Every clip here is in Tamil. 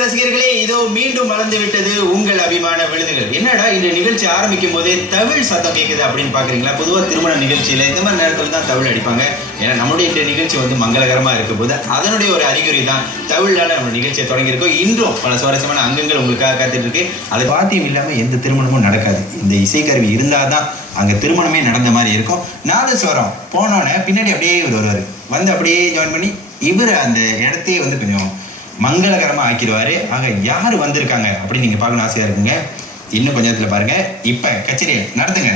ரசிகர்களே, இதோ மீண்டும் வளர்ந்து விட்டது உங்கள் அபிமான விழுதுகள். என்னடா இந்த நிகழ்ச்சி ஆரம்பிக்கும் போதே தவிழ் சத்தம் கேட்குது அப்படின்னு பாக்குறீங்களா? பொதுவாக திருமண நிகழ்ச்சியில இந்த மாதிரி நேரத்தில் தான் தவிழ் அடிப்பாங்க. ஏன்னா நம்முடைய இந்த நிகழ்ச்சி வந்து மங்களகரமா இருக்கும் போது அதனுடைய ஒரு அறிகுறி தான் தவிழால நம்ம நிகழ்ச்சியை தொடங்கியிருக்கோம். இன்றும் பல சுவாரஸ்யமான அங்கங்கள் உங்களுக்காக காத்துட்டு இருக்கு. அது பாத்தியம் இல்லாம எந்த திருமணமும் நடக்காது. இந்த இசைக்கருவி இருந்தாதான் அங்க திருமணமே நடந்த மாதிரி இருக்கும். நாதஸ்வரம் போனோன்னே பின்னாடி அப்படியே வருவாரு, வந்து அப்படியே ஜாயின் பண்ணி இவர் அந்த இடத்தையே வந்து கொஞ்சம் மங்களகரமா ஆக்கிடுவாரு. ஆக யாரு வந்திருக்காங்க அப்படின்னு நீங்க பார்க்கணும் ஆசையா இருக்குங்க. இன்னும் கொஞ்ச நேரத்துல பாருங்க. இப்ப கச்சேரியை நடத்துங்க.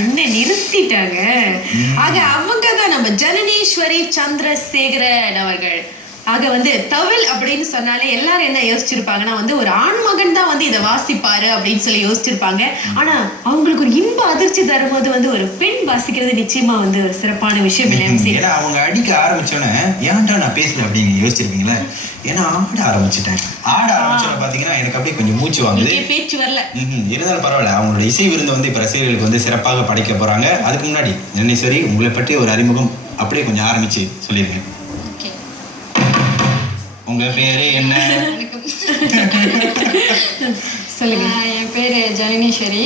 என்ன நிறுத்திட்டாங்க. ஆக அவங்க தான் நம்ம ஜனனீஸ்வரி சந்திரசேகரன் அவர்கள். ஆக வந்து தவில் அப்படின்னு சொன்னாலே எல்லாரும் என்ன யோசிச்சிருப்பாங்கன்னா வந்து ஒரு ஆண்மகன் தான் வந்து இதை வாசிப்பாரு அப்படின்னு சொல்லி யோசிச்சிருப்பாங்க. ஆனா அவங்களுக்கு ஒரு இன்ப அதிர்ச்சி தரும்போது வந்து ஒரு பெண் வாசிக்கிறது நிச்சயமா வந்து ஒரு சிறப்பான விஷயம் இல்லை. அவங்க அடிக்க ஆரம்பிச்சோன்னே ஏன்டா நான் பேசல அப்படின்னு யோசிச்சிருப்பீங்களா? ஏன்னா ஆட ஆரம்பிச்சுட்டேன். ஆட ஆரம்பிச்சோன்னு பாத்தீங்கன்னா எனக்கு அப்படியே கொஞ்சம் மூச்சு வாங்குது, பேச்சு வரல. இருந்தாலும் பரவாயில்ல. அவங்களோட இசை விருந்து வந்து இப்ப ரசிகர்களுக்கு வந்து சிறப்பாக படைக்க போறாங்க. அதுக்கு முன்னாடி ஜனனீஸ்வரி உங்களை பற்றி ஒரு அறிமுகம் அப்படியே கொஞ்சம் ஆரம்பிச்சு சொல்லிருக்கேன். உங்க பேரு என்ன? சொல்லுங்க. என் பேரு ஜனனீஸ்வரி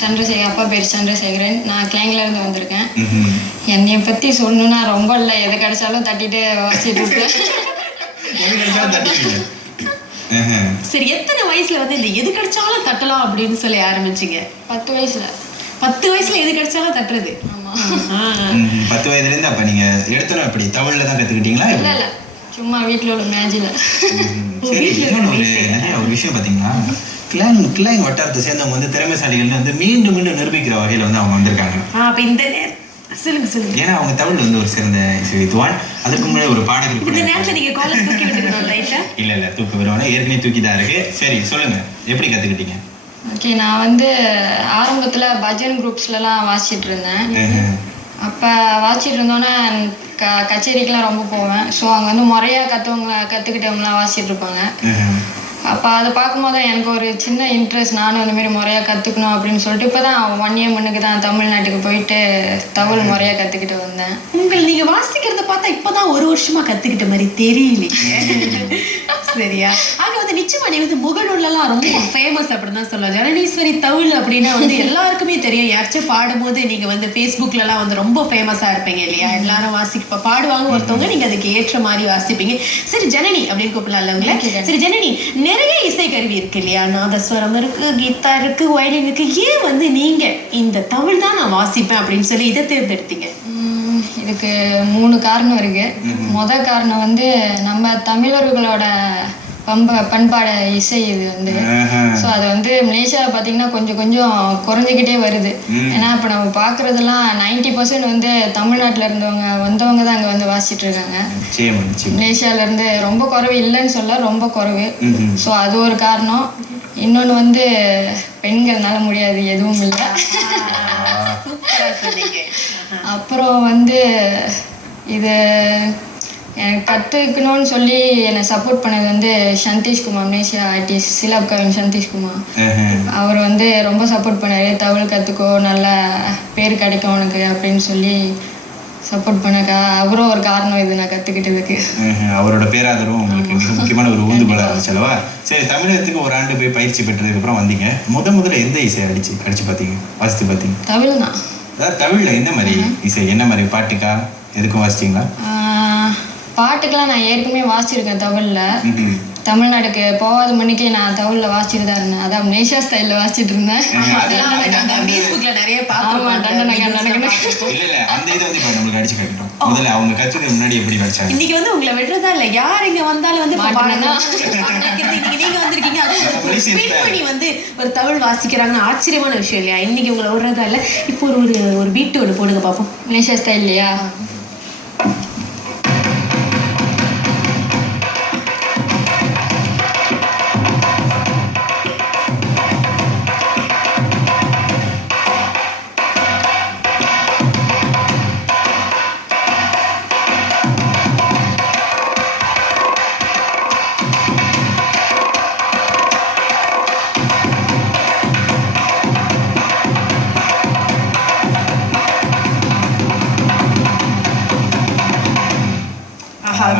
சந்திரசேகர். அப்பா பேர் சந்திரசேகரன். நான் கிளைங்ல இருந்து வந்திருக்கேன். என்னைய பத்தி சொல்லணும்னா ரொம்ப இல்லை, எதை கிடைச்சாலும் தட்டிட்டு வாசிட்டு இருக்கேன். சரி, எத்தனை வயசுல வந்து இந்த எது கிடைச்சாலும் தட்டலாம் அப்படின்னு சொல்லி ஆரம்பிச்சிங்க? 10 வயசுல. 10 வயசுல எது கிடைச்சாலும் தட்டுறது? ஆமா. 10 வயதுல இருந்து அப்ப நீங்க எடுத்தோம் அப்படி தமிழ்ல தான் கத்துக்கிட்டீங்களா? இல்ல இல்ல, சும்மா வீட்டுல உள்ள மேஜில. சரி, ஒரு விஷயம் பாத்தீங்கன்னா கிளாங் வட்டாரத்தை சேர்ந்தவங்க வந்து திறமைசாலிகள் வந்து மீண்டும் மீண்டும் நிரூபிக்கிற வகையில வந்து அவங்க வந்திருக்காங்க. அப்ப இந்த சொல்லுங்க சொல்லுங்க. ஏன்னா அவங்க தமிழ்ல வந்து ஒரு சிறந்த இசைவித்துவான். அதுக்கு முன்னாடி ஒரு பாடகர் கூட. இந்த நேரத்துல நீங்க காலர் தூக்கி விட்டுறீங்க ரைட்டா? இல்ல தூக்க விடுவானே, ஏற்கனவே தூக்கி தான் இருக்கு. சரி சொல்லுங்க, எப்படி கத்துக்கிட்டீங்க? ஓகே, நான் வந்து ஆரம்பத்துல பஜன் குரூப்ஸ்லாம் வாசிச்சுட்டு இருந்தேன். அப்போ வாசிச்சுட்டு இருந்தோன்னே கச்சேரிக்கெலாம் ரொம்ப போவேன். ஸோ அங்கே வந்து முறையாக கற்றுக்கிட்டவங்களாம் வாசிச்சுட்டு இருப்பாங்க. அப்போ அதை பார்க்கும்போது எனக்கு ஒரு சின்ன இன்ட்ரெஸ்ட், நானும் அந்தமாரி முறையாக கற்றுக்கணும் அப்படின்னு சொல்லிட்டு இப்போ தான் 1 year முன்னுக்கு தான் தமிழ்நாட்டுக்கு போயிட்டு தமிழ் முறையாக கற்றுக்கிட்டு வந்தேன். நீங்கள் வாசிக்கிறத பார்த்தா இப்போ தான் 1 வருஷமாக கற்றுக்கிட்ட மாதிரி தெரியலையே. சரியா? ஆக வந்து நிச்சயமா நீ வந்து முகநூல்லாம் ரொம்ப ஃபேமஸ் அப்படின்னு தான் சொல்லலாம். ஜனனீஸ்வரி தவில் அப்படின்னா வந்து எல்லாருக்குமே தெரியும். யாராச்சும் பாடும்போது நீங்கள் வந்து ஃபேஸ்புக்லலாம் வந்து ரொம்ப ஃபேமஸாக இருப்பீங்க இல்லையா? எல்லாரும் பாடுவாங்க ஒருத்தவங்க, நீங்கள் அதுக்கு ஏற்ற மாதிரி வாசிப்பீங்க. சரி ஜனனி அப்படின்னு கூப்பிடலாம் உங்களை. சரி ஜனனி, நிறைய இசை கருவி இருக்கு இல்லையா? நாதஸ்வரம் இருக்கு, கிட்டார் இருக்கு, வயலின் இருக்கு. ஏன் வந்து நீங்க இந்த தமிழ் தான் நான் வாசிப்பேன் அப்படின்னு சொல்லி இதை தேர்ந்தெடுத்தீங்க? இதுக்கு 3 காரணம் இருக்கு. முதல் காரணம் வந்து நம்ம தமிழர்களோட பண்பாடு இசை இது வந்து. ஸோ அது வந்து மலேசியாவில் பார்த்தீங்கன்னா கொஞ்சம் கொஞ்சம் குறைஞ்சிக்கிட்டே வருது. ஏன்னா இப்போ நம்ம பார்க்குறதெல்லாம் 90% வந்து தமிழ்நாட்டில் வந்தவங்க தான் அங்கே வந்து வாசிச்சுட்டு இருக்காங்க. மலேசியாவிலேருந்து ரொம்ப குறைவு இல்லைன்னு சொல்ல, ரொம்ப குறைவு. ஸோ அது ஒரு காரணம். இன்னொன்று வந்து பெண்கள்னால முடியாது, எதுவும் இல்லை. அப்புறம் வந்து இது கற்றுக்கணும்னு சொல்லி என்னை சப்போர்ட் பண்ணது வந்து சந்தீஷ்குமார், மலேசியா ஆர்டிஸ்ட் சிலாப் கவின் சந்தீஷ்குமார். அவர் வந்து ரொம்ப சப்போர்ட் பண்ணார். தமிழ் கற்றுக்கோ, நல்ல பேர் கிடைக்கும் உனக்கு அப்படின்னு சொல்லி சப்போர்ட் பண்ணக்கா. அவரும் ஒரு காரணம் இது நான் கற்றுக்கிட்டதுக்கு. அவரோட பேராதரவும் உங்களுக்கு மிக முக்கியமான ஒரு ஊந்துகோலாக இருந்துச்சல்லவா? சரி, தமிழகத்துக்கு 1 ஆண்டு போய் பயிற்சி பெற்றதுக்கப்புறம் வந்தீங்க. முதல்ல எந்த இசை அடிச்சு பார்த்தீங்க, வாசித்து பார்த்தீங்க? தமிழ் தான். அதாவது தமிழில் என்ன மாதிரி இசை, என்ன மாதிரி பாட்டுக்கா எதுக்கும் வாசிச்சிங்களா? பாட்டுக்கெல்லாம் நான் ஏற்கனவே வாசிச்சிருக்கேன் தமிழில். தமிழ்நாட்டுக்கு போகாத மணிக்கு நான் தமிழில் வாசிச்சுட்டு தான் இருந்தேன். அதான் மலேசியா ஸ்டைலில் வாசிச்சுட்டு இருந்தேன். இன்னைக்கு வந்து உங்களை விடுறதா இல்லை, யார் இங்க வந்தாலும் வந்து நீங்க வந்திருக்கீங்க. பெண்மணி வந்து ஒரு தமிழ் வாசிக்கிறாங்கன்னு ஆச்சரியமான விஷயம் இல்லையா? இன்னைக்கு உங்களை விடுறதா இல்லை. இப்போ ஒரு பீட்டு ஒன்று போடுங்க பார்ப்போம், மலேசியா ஸ்டைல் இல்லையா?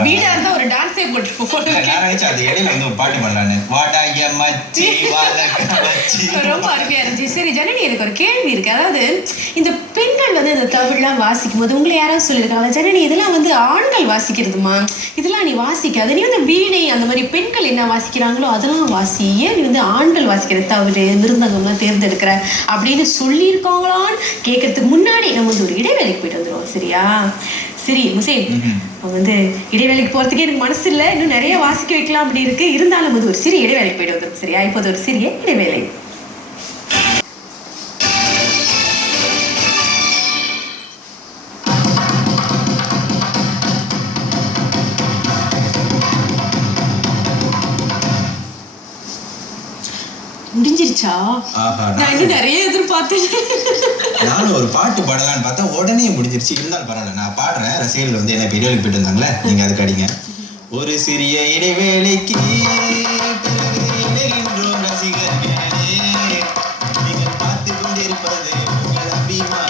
வீடா இருந்தா ஒரு டான்ஸே போட்டு நான் நினைச்சேன் அது இடையில வந்து ஒரு பாட்டு பண்ணலான்னு வாடாய மச்சி வாழச்சி. ரொம்ப அருமையா இருந்துச்சு. சரி ஜனனி, எனக்கு ஒரு கேள்வி இருக்கு. அதாவது இந்த பெண்கள் வந்து இந்த தவிழ்லாம் வாசிக்கும் போது உங்களை யாராவது சொல்லியிருக்காங்களா, ஜனனி இதெல்லாம் வந்து ஆண்கள் வாசிக்கிறதுமா, இதெல்லாம் நீ வாசிக்காது, நீ வந்து வீணை அந்த மாதிரி பெண்கள் என்ன வாசிக்கிறாங்களோ அதெல்லாம் வாசி, ஏன் நீ வந்து ஆண்கள் வாசிக்கிற தவிர மிருந்தங்கம்லாம் தேர்ந்தெடுக்கிற அப்படின்னு சொல்லியிருக்காங்களான்னு கேட்கறதுக்கு முன்னாடி நம்ம வந்து ஒரு இடைவேளைக்கு போயிட்டு வந்துடுவோம். சரியா? சரி முசேன், வந்து இடைவேளைக்கு போறதுக்கே எனக்கு மனசு இல்லை, இன்னும் நிறைய வாசிக்க வைக்கலாம் அப்படி இருக்கு. இருந்தாலும் வந்து ஒரு சிறிய இடைவேளைக்கு போயிட்டு வந்துடும். சரியா? இப்போது ஒரு சிறிய இடைவேளை. முடிஞ்சிருச்சா? நான் இன்னும் நிறைய எதிர்பார்த்தேன். நானும் ஒரு பாட்டு பாடலான்னு பார்த்தா உடனே முடிஞ்சிருச்சு. இருந்தாலும் பரவாயில்ல, நான் பாடுறேன். ரசிகர்கள் வந்து என்ன இடைவேளைக்கு போயிட்டு இருந்தாங்களே, நீங்க அதுக்கு அடிங்க. ஒரு சிறிய இடைவேளைக்கு இணைகின்றோம் ரசிகர்களே, நீங்கள் பார்த்து கொண்டிருப்பது உங்கள் அபிமான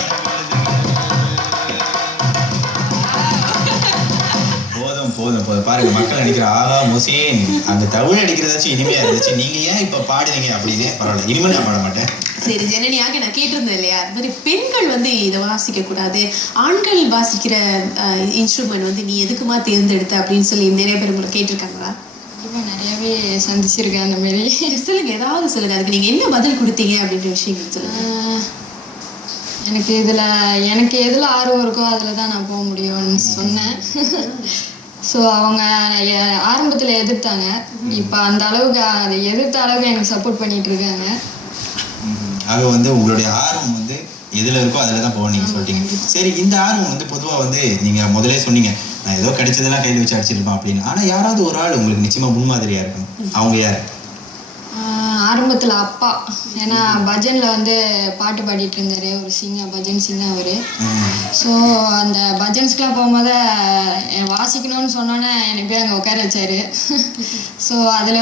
போதும் போதும் போதும். பாருங்க, மக்கள் நினைக்கிற ஆகா முசேன் அந்த தமிழ் அடிக்கிறதாச்சும் இனிமையா இருந்துச்சு, நீங்க ஏன் இப்ப பாடுறீங்க அப்படின்னு. பரவாயில்ல, இனிமே நான் பாட மாட்டேன். சரி ஜனனியாக நான் கேட்டிருந்தேன் இல்லையா, அது மாதிரி பெண்கள் வந்து இதை வாசிக்க கூடாது, ஆண்கள் வாசிக்கிற இன்ஸ்ட்ருமெண்ட் வந்து நீ எதுக்குமா தேர்ந்தெடுத்த அப்படின்னு சொல்லி நிறைய பேர் உங்களை கேட்டிருக்காங்களா? கண்டிப்பாக நிறையவே சந்திச்சிருக்கேன் அந்த மாதிரி. சொல்லுங்க, ஏதாவது சொல்லுங்க, அதுக்கு நீங்க என்ன பதில் கொடுத்தீங்க அப்படின்ற விஷயங்கள் சொல்லுங்க. எனக்கு எதில் ஆர்வம் இருக்கோ அதில் தான் நான் போக முடியும்னு சொன்னேன். ஸோ அவங்க ஆரம்பத்தில் எதிர்த்தாங்க, இப்போ அந்த அளவுக்கு அதை எதிர்த்த அளவுக்கு எனக்கு சப்போர்ட் பண்ணிட்டு இருக்காங்க. ஆக வந்து உங்களுடைய ஆர்வம் வந்து எதில் இருக்கோ அதில் தான் போக நீங்கள் சொல்லிட்டீங்க. சரி, இந்த ஆர்வம் வந்து பொதுவாக வந்து நீங்கள் முதலே சொன்னீங்க, நான் ஏதோ கிடைச்சதெல்லாம் கையில் வச்சு அடிச்சிருப்பேன் அப்படின்னு. ஆனால் யாராவது ஒரு ஆள் உங்களுக்கு நிச்சயமாக முன்மாதிரியாக இருக்கணும். அவங்க யார்? ஆரம்பத்தில் அப்பா, ஏன்னா பஜனில் வந்து பாட்டு பாடிட்டு இருந்தார், ஒரு பஜன் சிங்கர் அவர். ஸோ அந்த பஜன்ஸ்க்கெலாம் போகும்போது வாசிக்கணும்னு சொன்னோன்னே எனக்கு போய் அங்கே உட்கார வச்சார். ஸோ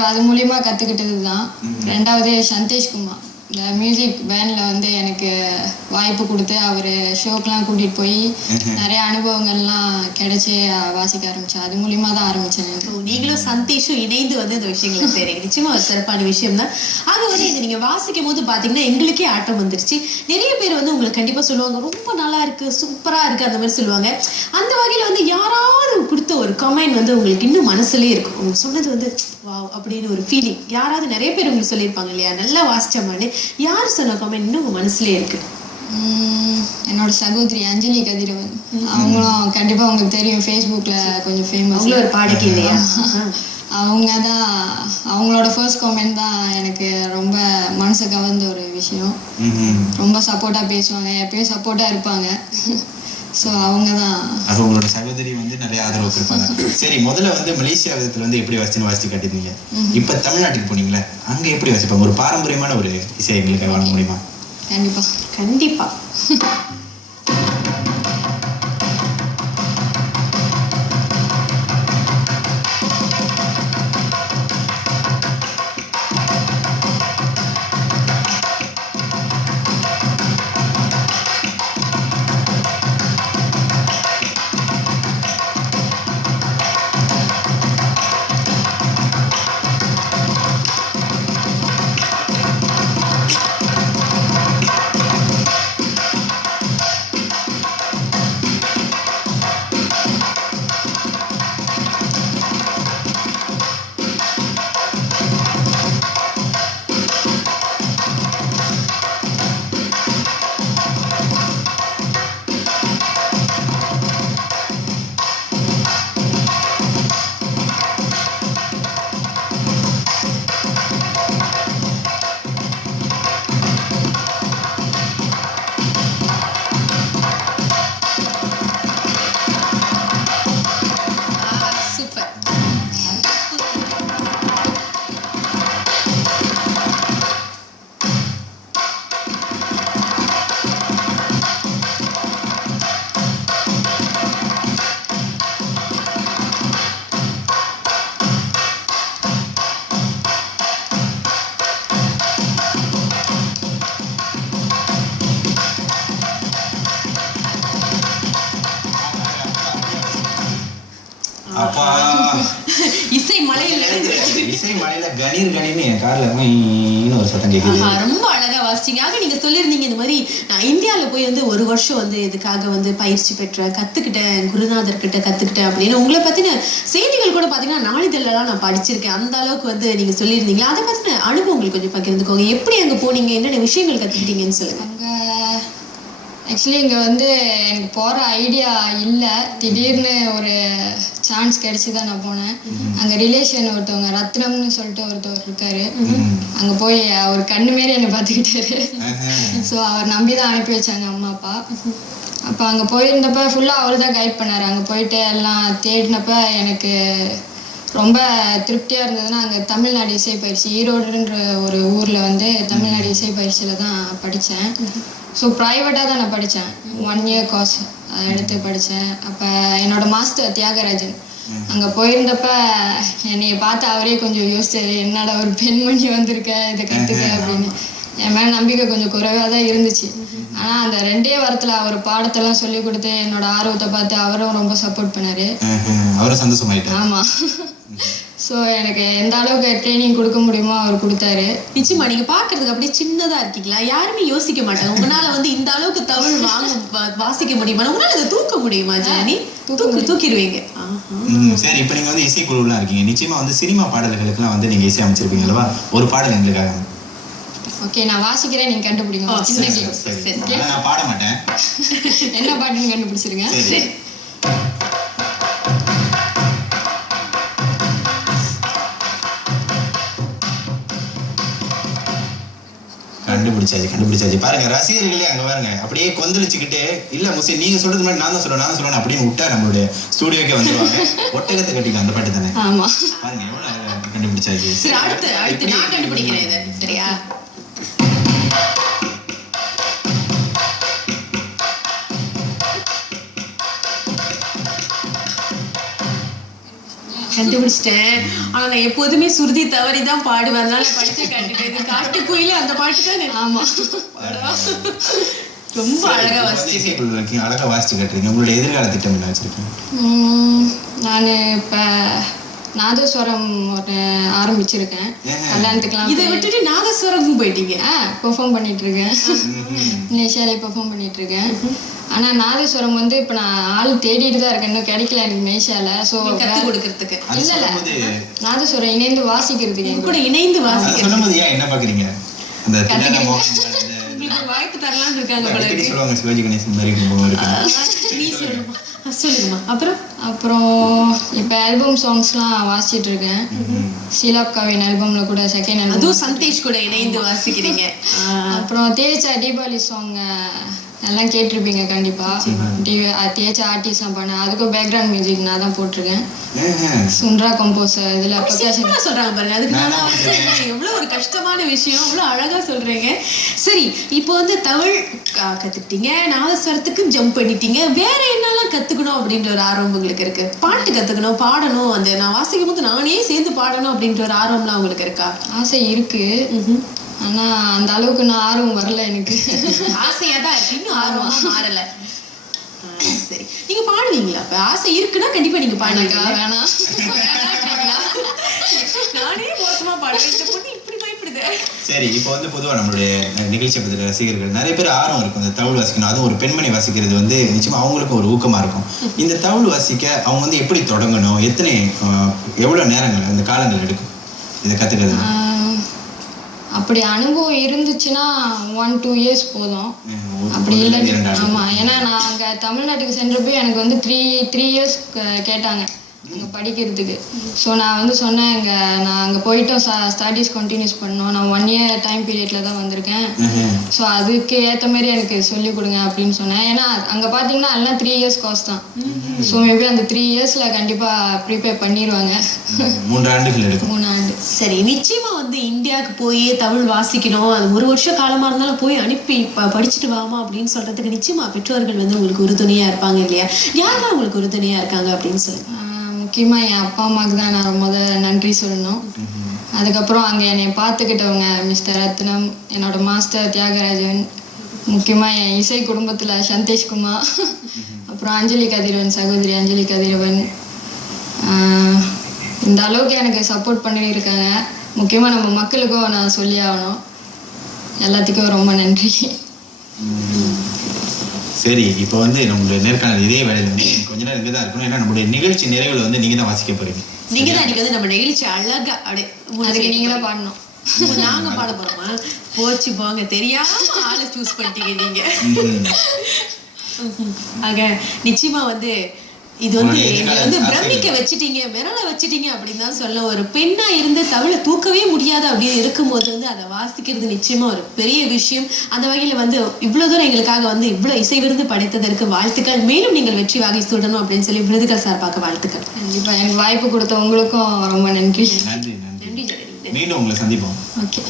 அது மூலியமாக கற்றுக்கிட்டது தான். ரெண்டாவது சந்தேஷ்குமார், இந்த மியூசிக் பேண்டில் வந்து எனக்கு வாய்ப்பு கொடுத்து அவர் ஷோக்கெலாம் கூட்டிகிட்டு போய் நிறைய அனுபவங்கள்லாம் கிடைச்சி வாசிக்க ஆரம்பித்தேன். அது மூலியமாக தான் ஆரம்பித்தேன். நீங்களும் சந்தேஷும் இணைந்து வந்து இந்த விஷயங்களை செய்றீங்க, நிச்சயமா ஒரு சிறப்பான விஷயம் தான். ஆக வந்து இது நீங்கள் வாசிக்கும் போது பார்த்தீங்கன்னா எங்களுக்கே ஆட்டம் வந்துருச்சு. நிறைய பேர் வந்து உங்களுக்கு கண்டிப்பாக சொல்லுவாங்க, ரொம்ப நல்லா இருக்குது, சூப்பராக இருக்குது அந்த மாதிரி சொல்லுவாங்க. அந்த வகையில் வந்து யாராவது கொடுத்த ஒரு கமெண்ட் வந்து உங்களுக்கு இன்னும் மனசுலேயே இருக்கும், உங்களுக்கு சொன்னது வந்து வாவ் அப்படின்னு ஒரு ஃபீலிங். யாராவது நிறைய பேர் உங்களுக்கு சொல்லியிருப்பாங்க இல்லையா, நல்லா வாசிச்சமான்னு, யார் சொன்ன கமெண்ட் இன்னும் உங்கள் மனசுலேயே இருக்குது? என்னோட சகோதரி அஞ்சலி கதிரவன், அவங்களும் கண்டிப்பாக உங்களுக்கு தெரியும், ஃபேஸ்புக்கில் கொஞ்சம் ஃபேமஸ், அவங்களும் ஒரு பாடகி இல்லையா? அவங்க தான், அவங்களோட ஃபர்ஸ்ட் கமெண்ட் தான் எனக்கு ரொம்ப மனசை கவர்ந்த ஒரு விஷயம். ரொம்ப சப்போர்ட்டாக பேசுவாங்க, எப்பயும் சப்போர்ட்டாக இருப்பாங்க. ஸோ அவங்க தான். அது உங்களோட சகோதரி வந்து நிறைய ஆதரவு கொடுப்பாங்க. சரி, முதல்ல வந்து மலேசியா விதத்தில் வந்து எப்படி வாசிச்சு காட்டியிருந்தீங்க, இப்போ தமிழ்நாட்டுக்கு போனீங்களே, அங்கே எப்படி வாசிப்பாங்க? ஒரு பாரம்பரியமான ஒரு இசை எங்களுக்கு வழங்க முடியுமா? கண்டிப்பாக கண்டிப்பாக. அப்பா இசை மலையில இசை மலையில கணீர் கணீர்னு என் கார்ல ஒரு சத்தம் கேட்குது. ரொம்ப அழகா வாசிச்சீங்க. ஆக நீங்க சொல்லியிருந்தீங்க இந்த மாதிரி நான் இந்தியாவில் போய் வந்து ஒரு வருஷம் வந்து இதுக்காக வந்து பயிற்சி பெற்றேன், கத்துக்கிட்டேன், குருநாதர் கிட்ட கத்துக்கிட்டேன் அப்படின்னு உங்களை பத்தின செய்திகள் கூட பாத்தீங்கன்னா நாளிதழ்லாம் நான் படிச்சிருக்கேன். அந்த அளவுக்கு வந்து நீங்க சொல்லியிருந்தீங்களா? அதை பத்தின அனுபவங்கள் கொஞ்சம் பகிர்ந்துக்கோங்க. எப்படி அங்க போனீங்க, என்னென்ன விஷயங்கள் கத்துக்கிட்டீங்கன்னு சொல்லுங்க. ஆக்சுவலி இங்கே வந்து எனக்கு போகிற ஐடியா இல்லை, திடீர்னு ஒரு சான்ஸ் கிடச்சி தான் நான் போனேன். அங்கே ரிலேஷன் ஒருத்தவங்க ரத்னம்னு சொல்லிட்டு ஒருத்தவர் இருக்காரு, அங்கே போய் அவர் கண்ணு மாரி என்னை பார்த்துக்கிட்டாரு. ஸோ அவர் நம்பி தான் அனுப்பி வச்சாங்க அம்மா அப்பா. அப்போ அங்கே போயிருந்தப்ப ஃபுல்லாக அவர் தான் கைட் பண்ணார். அங்கே போயிட்டு எல்லாம் தேடினப்ப எனக்கு ரொம்ப திருப்தியாக இருந்ததுன்னா அங்கே தமிழ்நாடு இசை பயிற்சி ஈரோடுன்ற ஒரு ஊரில் வந்து தமிழ்நாடு இசை பயிற்சியில் தான் படித்தேன். ஸோ ப்ரைவேட்டாக தான் நான் படித்தேன், 1 year கோர்ஸ் எடுத்து படித்தேன். அப்போ என்னோடய மாஸ்டர் தியாகராஜன் அங்கே போயிருந்தப்ப என்னைய பார்த்து அவரே கொஞ்சம் யோசிச்சாரு, என்னடா ஒரு பெண்மணி வந்திருக்க இதை கற்றுக்க அப்படின்னு. என் மேலே நம்பிக்கை கொஞ்சம் குறைவாக தான் இருந்துச்சு. ஆனால் அந்த 2 வாரத்தில் அவர் பாடத்தெல்லாம் சொல்லி கொடுத்து என்னோட ஆர்வத்தை பார்த்து அவரும் ரொம்ப சப்போர்ட் பண்ணார். அவரும் சந்தோஷமாயிட்டாரு. ஆமாம். ஸோ எனக்கு எந்த அளவுக்கு ட்ரைனிங் கொடுக்க முடியுமோ அவர் கொடுத்தாரு. நிச்சயமா நீங்க பாக்குறதுக்கு அப்படியே சின்னதா இருக்கீங்களா? யாருமே யோசிக்க மாட்டாங்க உங்களால வந்து இந்த அளவுக்கு தமிழ் வாசிக்க முடியுமா, உங்களால அதை தூக்க முடியுமா? ஜானி தூக்கிடுவீங்க. சரி, இப்ப நீங்க வந்து இசை குழுலாம் இருக்கீங்க, நிச்சயமா வந்து சினிமா பாடல்களுக்குலாம் வந்து நீங்க இசை அமைச்சிருப்பீங்க அல்லவா? ஒரு பாடல் எங்களுக்காக. ஓகே, நான் வாசிக்கிறேன், நீங்க கண்டுபிடிங்க. சின்ன கேம். நான் பாட மாட்டேன். என்ன பாட்டுன்னு கண்டுபிடிச்சிருங்க. கண்டுபிடிச்சாச்சு பாருங்க ரசிகர்களே, அங்க பாருங்க அப்படியே கொந்தளிச்சுக்கிட்டு, இல்ல முசி நீங்க சொல்றது மாதிரி நான் தான் சொல்றேன் அப்படின்னு விட்டா நம்மளுடைய ஸ்டூடியோக்கே வந்துருவாங்க. ஒட்டகத்தை கட்டிக்க அந்த பாட்டு தானே? ஆமா. பாருங்க எவ்வளவு கண்டுபிடிச்சாச்சு. சரி, அடுத்து நான் கண்டுபிடிக்கிறேன் இதை. சரியா? கண்டுபிடிச்சிட்டேன். ஆனா நான் எப்போதுமே சுருதி தவறிதான் பாடுவேன், அதனால படிச்சு கண்டுட்டேன். காட்டுக்குயில அந்த பாட்டு தானே? ஆமா. ரொம்ப அழகா வாசிச்சிருக்கீங்க. அழகா வாசிச்சு கட்டுறீங்க. உங்களுடைய எதிர்கால திட்டம் என்ன வச்சிருக்கீங்க? நான் இப்ப நாதஸ்வரம் ஒரு ஆரம்பிச்சிருக்கேன். கல்யாணத்துக்குலாம் இதை விட்டுட்டு நாதஸ்வரம் போயிட்டீங்க? பெர்ஃபார்ம் பண்ணிட்டு இருக்கேன், மலேசியாலே பெர்ஃபார்ம் பண்ணிட்டு இருக்கேன். ஆனா நாதஸ்வரம் வந்து இப்ப நான் ஆள் தேடிட்டு தான் இருக்கேன், இன்னும் கிடைக்கல எனக்கு மலேசியால. ஸோ கத்து கொடுக்கறதுக்கு இல்ல நாதஸ்வரம் இணைந்து வாசிக்கிறதுக்கு கூட இணைந்து வாசிக்கிறது. என்ன பாக்குறீங்க? அந்த வாய்ப்பு தரலாம்னு இருக்காங்க. சொல்லுங்கம்மா. அப்புறம் இப்ப ஆல்பம் சாங்ஸ்லாம் வாசிச்சுட்டு இருக்கேன். சீலாப் கவின் ஆல்பம்ல கூட செகண்ட் ஆல்பம், அதுவும் சந்தேஷ் கூட இணைந்து வாசிக்கிறீங்க. அப்புறம் தேஜா தீபாவளி சாங் எல்லாம் கேட்டிருப்பீங்க கண்டிப்பா. தேஜா ஆர்டிஸ்ட்லாம் பண்ணேன், அதுக்கும் பேக்ரவுண்ட் மியூசிக் நான் தான் போட்டிருக்கேன். சுண்ட்ரா கம்போசர். இதுல சொல்றாங்க பாருங்க, அதுக்கு எவ்வளவு ஒரு கஷ்டமான விஷயம், எவ்வளவு அழகா சொல்றீங்க. சரி, இப்போ வந்து தமிழ் கத்துக்கிட்டீங்க, நாதஸ்வரத்துக்கு ஜம்ப் பண்ணிட்டீங்க, வேற என்னெல்லாம் கத்துக்கணும் அப்படின்ற ஒரு ஆர்வம் உங்களுக்கு இருக்கு? பாட்டு கத்துக்கணும், பாடணும், அந்த நான் வாசிக்கும் போது நானே சேர்ந்து பாடணும் அப்படின்ற ஒரு ஆர்வம்லாம் உங்களுக்கு இருக்கா? ஆசை இருக்கு, ஆனா அந்த அளவுக்கு நான் ஆர்வம் வரல. எனக்கு ஆசையா தான் இருக்கு, இன்னும் ஆர்வமா மாறல. சரி, நீங்க பாடுவீங்களா? அப்ப ஆசை இருக்குன்னா கண்டிப்பா நீங்க பாடுவீங்க. வேணாம், நானே மோசமா பாடுவேன், இந்த பொண்ணு இப்படி பயப்படுது. சரி, இப்போ வந்து பொதுவாக நம்மளுடைய நிகழ்ச்சியை பற்றி ரசிகர்கள் நிறைய பேர் ஆர்வம் இருக்கும் இந்த தவுள் வாசிக்கணும். அதுவும் ஒரு பெண்மணி வாசிக்கிறது வந்து நிச்சயமா அவங்களுக்கும் ஒரு ஊக்கமாக இருக்கும். இந்த தவுள் வாசிக்க அவங்க வந்து எப்படி தொடங்கணும், எவ்வளோ நேரங்கள் அந்த காலங்கள் எடுக்கும் இதை கற்றுக்கிறது? அப்படி அனுபவம் இருந்துச்சுன்னா 1-2 years போதும். அப்படி இல்லை, ஆமாம். ஏன்னா நான் அங்கே தமிழ்நாட்டுக்கு சென்றப்போ எனக்கு வந்து 3 years கேட்டாங்க அங்கே படிக்கிறதுக்கு. ஸோ நான் வந்து சொன்னேன், நான் அங்கே போயிட்டோம், ஸ்டடீஸ் கண்டினியூஸ் பண்ணோம், நான் 1 year டைம் பீரியடில் தான் வந்திருக்கேன். ஸோ அதுக்கு ஏற்ற மாதிரி எனக்கு சொல்லிக் கொடுங்க அப்படின்னு சொன்னேன். ஏன்னா அங்கே பார்த்தீங்கன்னா எல்லாம் 3 years கோர்ஸ் தான். ஸோ மேபி அந்த 3 yearsல கண்டிப்பாக ப்ரிப்பேர் பண்ணிடுவாங்க. 3 ஆண்டுகள் எடுக்கும். 3 ஆண்டு. சரி, நிச்சயமா வந்து இந்தியாவுக்கு போய் தமிழ் வாசிக்கணும், அது 1 வருஷ காலமாக இருந்தாலும் போய் அனுப்பி படிச்சுட்டு வாமா அப்படின்னு சொல்றதுக்கு நிச்சயமா பெற்றோர்கள் வந்து உங்களுக்கு உறுதுணையா இருப்பாங்க இல்லையா? யாரெல்லாம் உங்களுக்கு உறுதுணையா இருக்காங்க அப்படின்னு சொல்லுங்க. முக்கியமாக என் அப்பா அம்மாவுக்கு தான் நான் ரொம்ப நன்றி சொல்லணும். அதுக்கப்புறம் அங்கே என்னை பார்த்துக்கிட்டவங்க மிஸ்டர் ரத்னம், என்னோட மாஸ்டர் தியாகராஜன், முக்கியமாக என் இசை குடும்பத்தில் சந்தேஷ்குமார், அப்புறம் அஞ்சலி கதிரவன், சகோதரி அஞ்சலி கதிரவன், இந்த அளவுக்கு எனக்கு சப்போர்ட் பண்ணியிருக்காங்க. முக்கியமாக நம்ம மக்களுக்கும் நான் சொல்லி ஆகணும். எல்லாத்துக்கும் ரொம்ப நன்றி. சரி, இப்போ வந்து நம்மளுடைய நேர்காணல் இதே வேலையில் வந்து கொஞ்ச நேரம் இங்கே தான் இருக்கணும். ஏன்னா நம்மளுடைய நிகழ்ச்சி நிறைவில் வந்து நீங்கள் தான் வாசிக்க போகிறீங்க. நீங்க தான் அன்னைக்கு வந்து நம்ம நிகழ்ச்சி அழகா அதுக்கு நீங்க தான் பாடணும். நாங்க பாட போறோமா? போச்சு போங்க, தெரியாம ஆளை சூஸ் பண்ணிட்டீங்க நீங்க. ஆக நிச்சயமா வந்து இது வந்து என்னை வந்து பிரமிக்க வச்சுட்டீங்க, மிரள வச்சுட்டீங்க அப்படின்னு தான் சொல்ல. ஒரு பெண்ணா இருந்து தமிழை தூக்கவே முடியாது அப்படின்னு இருக்கும்போது வந்து அதை வாசிக்கிறது நிச்சயமா ஒரு பெரிய விஷயம். அந்த வகையில வந்து இவ்வளவு தூரம் எங்களுக்காக வந்து இவ்வளவு இசை விருது படைத்ததற்கு வாழ்த்துக்கள். மேலும் நீங்கள் வெற்றி வாகை சூடணும் அப்படின்னு சொல்லி விருதுகள் சார்பாக வாழ்த்துக்கள். கண்டிப்பா எனக்கு வாய்ப்பு கொடுத்த உங்களுக்கும் ரொம்ப நன்றி. நன்றி நன்றி. நன்றி ஜனனி. மீண்டும் உங்களை சந்திப்போம். ஓகே.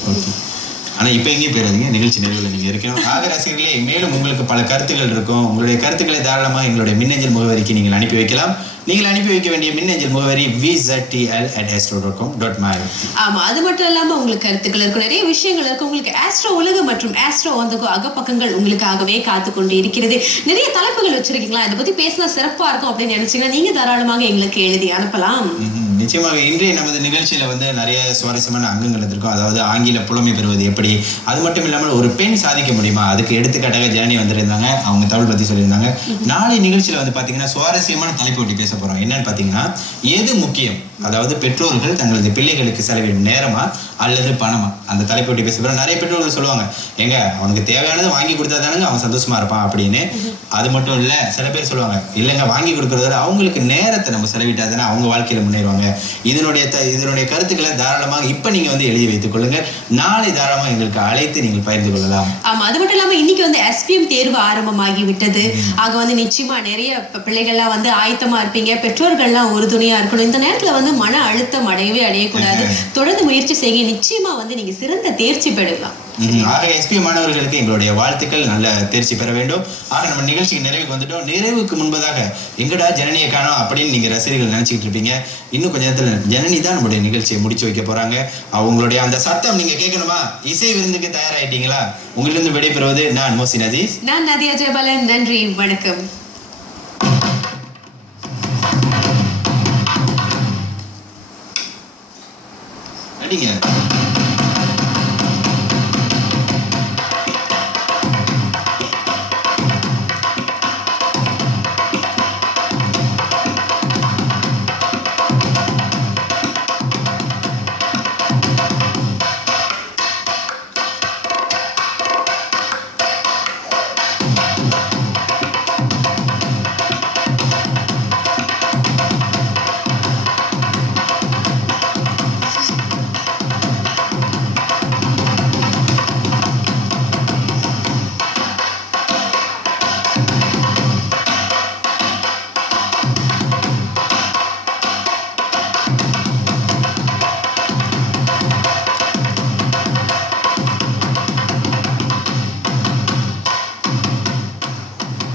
ஆனால் இப்போ எங்கேயும் போயிடாதீங்க, நிகழ்ச்சி நிறைவில் நீங்கள் இருக்கணும். ஆக ரசிகர்களே, மேலும் உங்களுக்கு பல கருத்துக்கள் இருக்கும். உங்களுடைய கருத்துக்களை தாராளமாக எங்களுடைய மின்னஞ்சல் முகவரிக்கு நீங்கள் அனுப்பி வைக்கலாம். நீங்கள் அனுப்பி வைக்க வேண்டிய மின்னஞ்சல் முகவரி vztl@astro.com.my. ஆமா, அது மட்டும் இல்லாம உங்களுக்கு கருத்துக்கள் இருக்கும், நிறைய விஷயங்கள் இருக்கும். உங்களுக்கு ஆஸ்ட்ரோ உலக மற்றும் ஆஸ்ட்ரோ வந்தகோ அகப்பக்கங்கள் உங்களுக்காகவே காத்து கொண்டு இருக்கிறது. நிறைய தலைப்புகள் வச்சிருக்கீங்களா, இதை பத்தி பேசினா சிறப்பா இருக்கும் அப்படின்னு நினைச்சீங்கன்னா நீங்க தாராளமாக எங்களுக்கு எழுதி அனுப்பலாம். நிச்சயமாக இன்றைய நமது நிகழ்ச்சியில வந்து நிறைய சுவாரஸ்யமான அங்கங்கள் இருக்கும். அதாவது ஆங்கில புலமை பெறுவது எப்படி, அது மட்டும் இல்லாமல் ஒரு பெண் சாதிக்க முடியுமா, அதுக்கு எடுத்துக்காட்டாக ஜனனி வந்திருந்தாங்க. அவங்க தமிழ் பத்தி சொல்லியிருந்தாங்க. நாளை நிகழ்ச்சியில வந்து பாத்தீங்கன்னா சுவாரஸ்யமான தலைப்பு ஒட்டி பேச போறோம். என்னன்னு பாத்தீங்கன்னா, எது முக்கியம், அதாவது பெற்றோர்கள் தங்களது பிள்ளைகளுக்கு செலவிடும் நேரமா அல்லது பணமா, அந்த தலைப்பு ஒட்டி பேச போறோம். நிறைய பெற்றோர்கள் சொல்லுவாங்க, எங்க அவனுக்கு தேவையானது வாங்கி கொடுத்தா தானுங்க அவன் சந்தோஷமா இருப்பான் அப்படின்னு. அது மட்டும் இல்ல, சில பேர் சொல்லுவாங்க, இல்லைங்க வாங்கி கொடுக்கறத அவங்களுக்கு நேரத்தை நம்ம செலவிட்டா தானே அவங்க வாழ்க்கையில முன்னேறுவாங்க. இதனுடைய கருத்துக்களை தாராளமாக இப்ப நீங்க வந்து எழுதி வைத்துக் கொள்ளுங்க. நாளை தாராளமாக எங்களுக்கு அழைத்து நீங்கள் பகிர்ந்து கொள்ளலாம். ஆமா, அது மட்டும் இல்லாம இன்னைக்கு வந்து SPM தேர்வு ஆரம்பமாகி விட்டது. ஆக வந்து நிச்சயமா நிறைய பிள்ளைகள்லாம் வந்து ஆயத்தமா இருப்பீங்க. பெற்றோர்கள்லாம் உறுதுணையா இருக்கணும். இந்த நேரத்துல வந்து மன அழுத்தம் அடையக்கூடாது. தொடர்ந்து முயற்சி செய்ய, நிச்சயமா வந்து நீங்க சிறந்த தேர்ச்சி பெறலாம். ஆக SPM மாணவர்களுக்கு எங்களுடைய வாழ்த்துக்கள், நல்ல தேர்ச்சி பெற வேண்டும். ஆக நம்ம நிகழ்ச்சிக்கு நிறைவுக்கு வந்துட்டோம். நிறைவுக்கு முன்பதாக எங்கடா ஜனனியை காணோம் அப்படின்னு நீங்க ரசிகர்கள் நினைச்சுக்கிட்டு இருப்பீங்க. இன்னும் கொஞ்ச நேரத்துல ஜனனி தான் நம்முடைய நிகழ்ச்சியை முடிச்சு வைக்க போறாங்க. அவங்களுடைய அந்த சத்தம் நீங்க கேட்கணுமா? இசை விருந்துக்கு தயாராயிட்டீங்களா? உங்களிலிருந்து விடைபெறுவது நான் மோசின் அஜீஸ். நான் நதியா ஜெயபாலன். நன்றி, வணக்கம். அடிங்க.